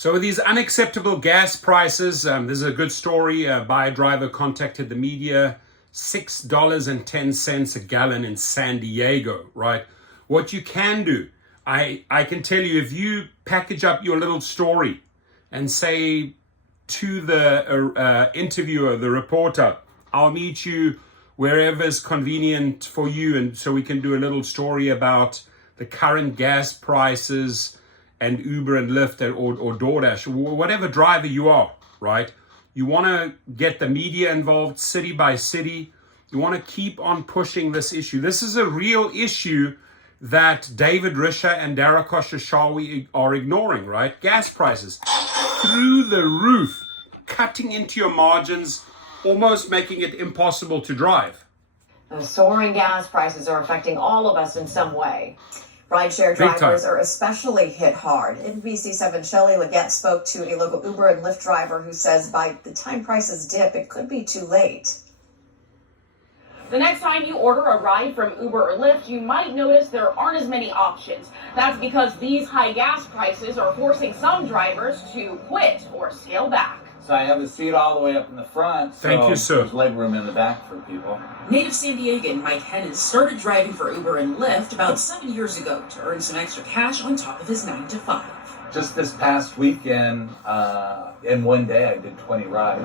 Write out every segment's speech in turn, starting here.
So with these unacceptable gas prices, there's a good story. A buyer driver contacted the media, $6.10 a gallon in San Diego, right? What you can do, I can tell you, if you package up your little story and say to the interviewer, the reporter, I'll meet you wherever's convenient for you, and so we can do a little story about the current gas prices and Uber and Lyft or DoorDash, whatever driver you are, right? You want to get the media involved city by city. You want to keep on pushing this issue. This is a real issue that David Risher and Dara Khosrowshahi are ignoring, right? Gas prices through the roof, cutting into your margins, almost making it impossible to drive. Those soaring gas prices are affecting all of us in some way. Rideshare drivers are especially hit hard. NBC7 Shelley Leggett spoke to a local Uber and Lyft driver who says by the time prices dip, it could be too late. The next time you order a ride from Uber or Lyft, you might notice there aren't as many options. That's because these high gas prices are forcing some drivers to quit or scale back. So I have a seat all the way up in the front, so Thank you, sir. There's leg room in the back for people. Native San Diegan Mike Hennis started driving for Uber and Lyft about 7 years ago to earn some extra cash on top of his 9-to-5. Just this past weekend, in one day, I did 20 rides.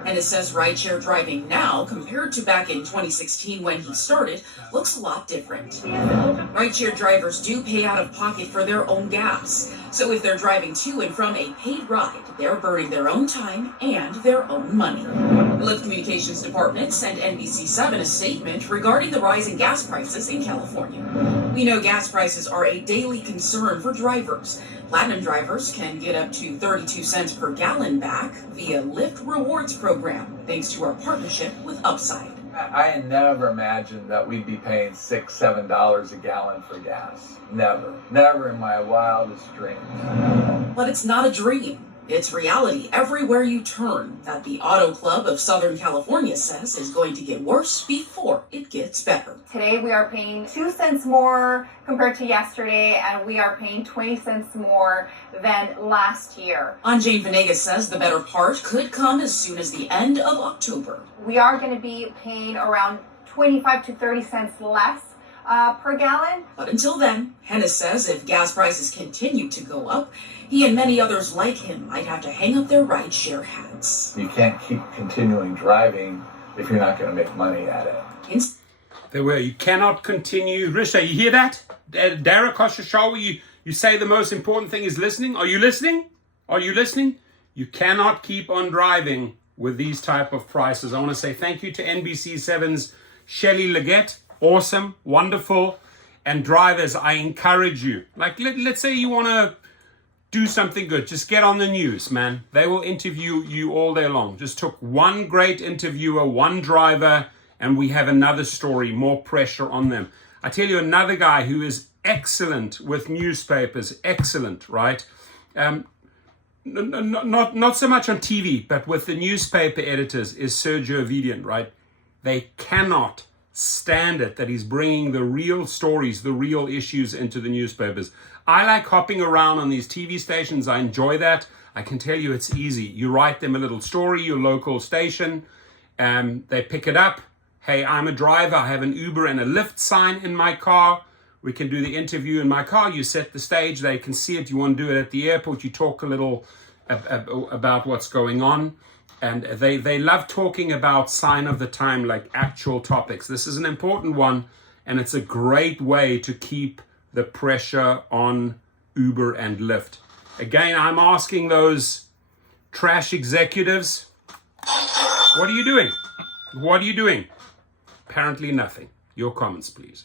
Hennis says rideshare driving now, compared to back in 2016 when he started, looks a lot different. Rideshare drivers do pay out of pocket for their own gas. So if they're driving to and from a paid ride, they're burning their own time and their own money. The Lyft Communications Department sent NBC7 a statement regarding the rise in gas prices in California. We know gas prices are a daily concern for drivers. Platinum drivers can get up to 32 cents per gallon back via Lyft Rewards program, thanks to our partnership with Upside. I had never imagined that we'd be paying $6, $7 a gallon for gas. Never in my wildest dreams. But it's not a dream. It's reality everywhere you turn that the Auto Club of Southern California says is going to get worse before it gets better. Today we are paying 2 cents more compared to yesterday, and we are paying 20 cents more than last year. Jane Venegas says the better part could come as soon as the end of October. We are going to be paying around 25 to 30 cents less per gallon. But until then, Hennis says if gas prices continue to go up, he and many others like him might have to hang up their rideshare hats. You can't keep continuing driving if you're not going to make money at it. There were. You cannot continue. Risha, you hear that? Dara Khosrowshahi, you say the most important thing is listening. Are you listening? Are you listening? You cannot keep on driving with these type of prices. I want to say thank you to NBC7's Shelley Leggett. Awesome, wonderful. And drivers, I encourage you. Like, let's say you want to do something good. Just get on the news, man. They will interview you all day long. Just took one great interviewer, one driver, and we have another story, more pressure on them. I tell you another guy who is excellent with newspapers, excellent, right? Not so much on TV, but with the newspaper editors is Sergio Vidian, right? They cannot stand it that he's bringing the real stories, the real issues into the newspapers. I like hopping around on these TV stations. I enjoy that. I can tell you it's easy. You write them a little story, your local station, they pick it up. Hey, I'm a driver. I have an Uber and a Lyft sign in my car. We can do the interview in my car. You set the stage. They can see it. You want to do it at the airport. You talk a little about what's going on. And they love talking about sign of the time, like actual topics. This is an important one, and it's a great way to keep the pressure on Uber and Lyft. Again, I'm asking those trash executives, what are you doing? What are you doing? Apparently nothing. Your comments, please.